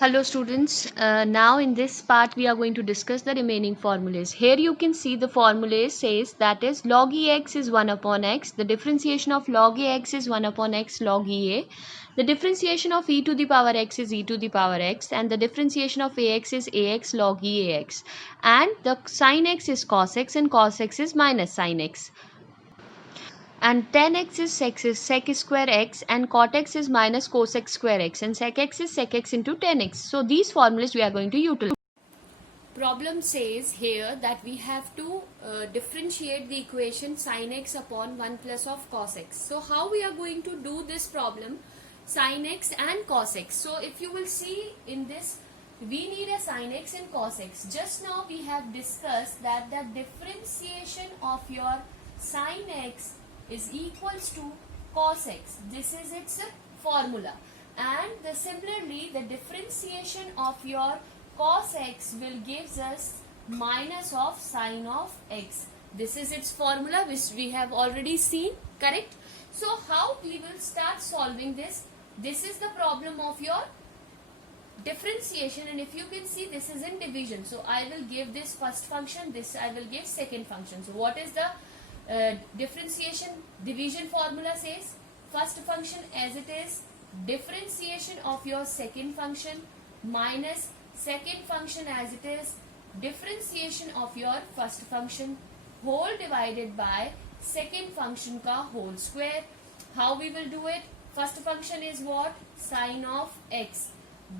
Hello students, now in this part we are going to discuss the remaining formulas. Here you can see the formula says that is log ex is 1 upon x, the differentiation of log ax is 1 upon x log ea, the differentiation of e to the power x is e to the power x, and the differentiation of ax is ax log e ax, and the sin x is cos x and cos x is minus sin x. And tan x is sec square x and cot x is minus cos x square x and sec x is sec x into tan x. So these formulas we are going to utilize. Problem says here that we have to differentiate the equation sin x upon 1 plus of cos x. So how we are going to do this problem, sin x and cos x. So if you will see in this, we need a sin x and cos x. Just now we have discussed that the differentiation of your sin x is equals to cos x. This is its formula. And similarly, the differentiation of your cos x will gives us minus of sin of x. This is its formula which we have already seen, correct? So how we will start solving this? This is the problem of your differentiation, and if you can see, this is in division. So I will give this first function, this I will give second function. So what is the differentiation division formula says? First function as it is, differentiation of your second function minus second function as it is, differentiation of your first function whole divided by second function ka whole square. How we will do it? First function is what? Sin of x.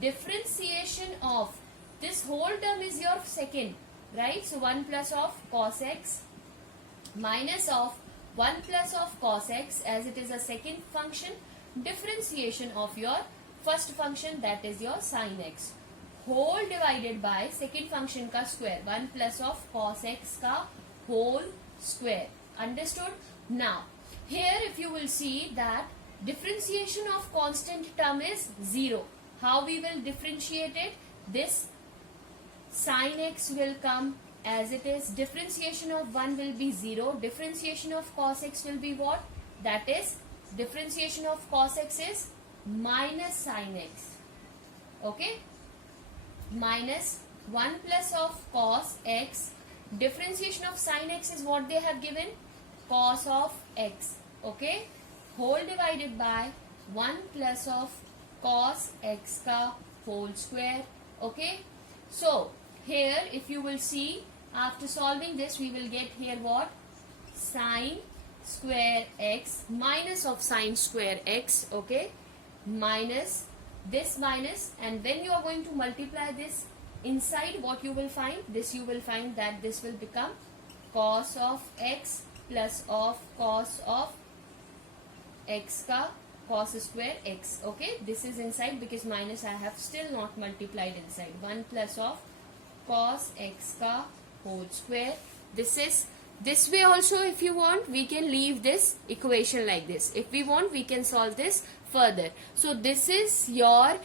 Differentiation of this whole term is your second, right? So 1 plus of cos x minus of 1 plus of cos x as it is a second function, differentiation of your first function that is your sin x whole divided by second function ka square, 1 plus of cos x ka whole square. Understood? Now here if you will see that differentiation of constant term is 0. How we will differentiate it? This sin x will come as it is, differentiation of 1 will be 0, differentiation of cos x will be what? That is, differentiation of cos x is minus sin x, okay, minus 1 plus of cos x, differentiation of sin x is what they have given? Cos of x, okay, whole divided by 1 plus of cos x ka whole square, okay. So here if you will see, after solving this we will get here what? Sin square x minus of sin square x, okay, minus this minus, and when you are going to multiply this inside, what you will find? This you will find that this will become cos of x plus of cos of x ka cos square x, okay. This is inside because minus I have still not multiplied inside. 1 plus of cos x ka whole square. This is this way also. If you want, we can leave this equation like this. If we want, we can solve this further. So this is your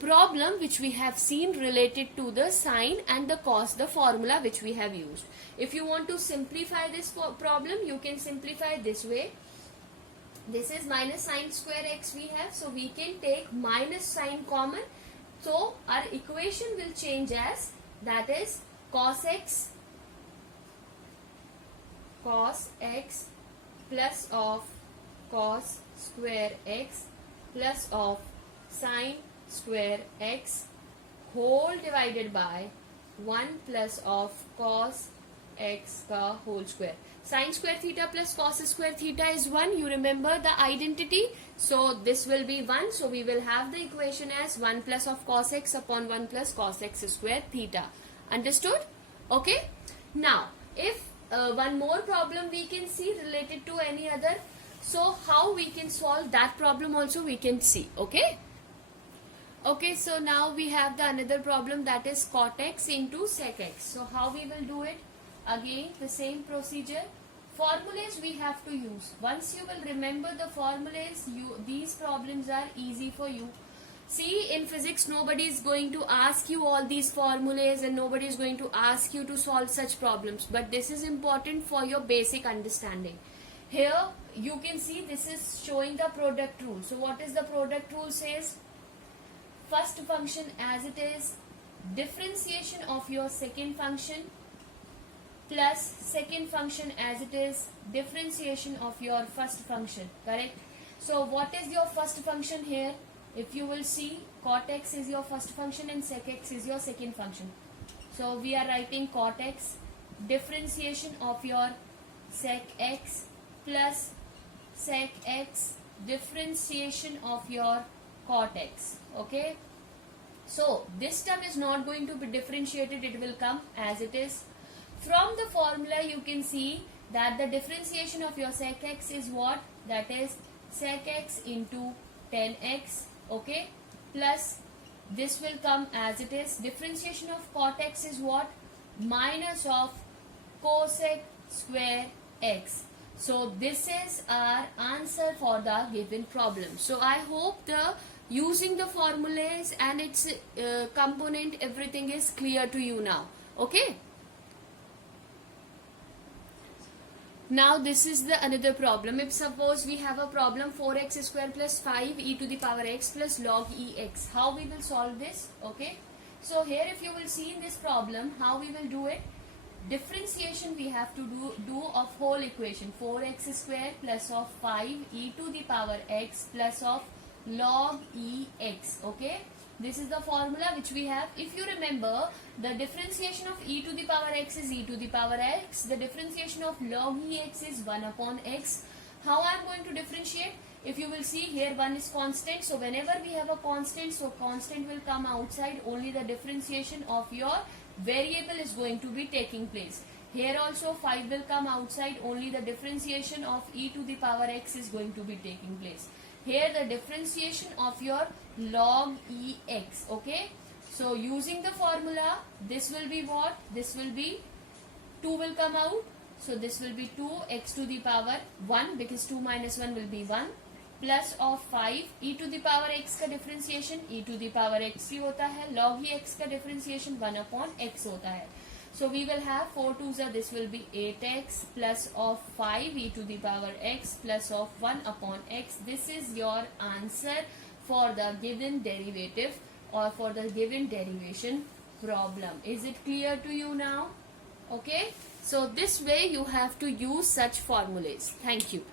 problem which we have seen related to the sine and the cos, the formula which we have used. If you want to simplify this problem, you can simplify this way. This is minus sine square x we have, so we can take minus sine common. So our equation will change as, that is, cos x plus of cos square x plus of sine square x whole divided by 1 plus of cos x ka whole square. Sin square theta plus cos square theta is 1. You remember the identity. So this will be 1. So we will have the equation as 1 plus of cos x upon 1 plus cos x square theta. Understood? Okay. Now if one more problem we can see related to any other. So how we can solve that problem also we can see. Okay. Okay, so now we have the another problem, that is cot x into sec x. So how we will do it? Again the same procedure. Formulas we have to use. Once you will remember the formulas, these problems are easy for you. See, in physics nobody is going to ask you all these formulas and nobody is going to ask you to solve such problems, but this is important for your basic understanding. Here you can see this is showing the product rule. So what is the product rule says? first function as it is, differentiation of your second function plus second function as it is, differentiation of your first function, correct? So what is your first function here? If you will see, cot x is your first function and sec x is your second function. So we are writing cot x, differentiation of your sec x plus sec x, differentiation of your cot x. Okay, so this term is not going to be differentiated, it will come as it is. From the formula you can see that the differentiation of your sec x is what? That is sec x into tan x, okay, plus this will come as it is. Differentiation of cot x is what? Minus of cosec square x. So this is our answer for the given problem. So I hope the using the formulas and its component, everything is clear to you now. Okay. Now this is the another problem. If suppose we have a problem 4x square plus 5 e to the power x plus log ex. How we will solve this? Okay. So here if you will see in this problem, how we will do it? Differentiation we have to do of whole equation 4x square plus of 5 e to the power x plus of log ex. Okay, this is the formula which we have. If you remember, the differentiation of e to the power x is e to the power x. The differentiation of log ex is 1 upon x. How I am going to differentiate? If you will see here, 1 is constant. So whenever we have a constant, so constant will come outside. Only the differentiation of your variable is going to be taking place. Here also 5 will come outside. Only the differentiation of e to the power x is going to be taking place. Here the differentiation of your log ex. Okay, so using the formula, this will be what? This will be 2 will come out. So this will be 2x to the power 1, because 2 minus 1 will be 1, plus of 5 e to the power x का differentiation e to the power x ही होता है, log ex का differentiation 1 upon x होता है. So we will have 4 2s are, this will be 8x plus of 5 e to the power x plus of 1 upon x. This is your answer for the given derivative or for the given derivation problem. Is it clear to you now? Okay, so this way you have to use such formulas. Thank you.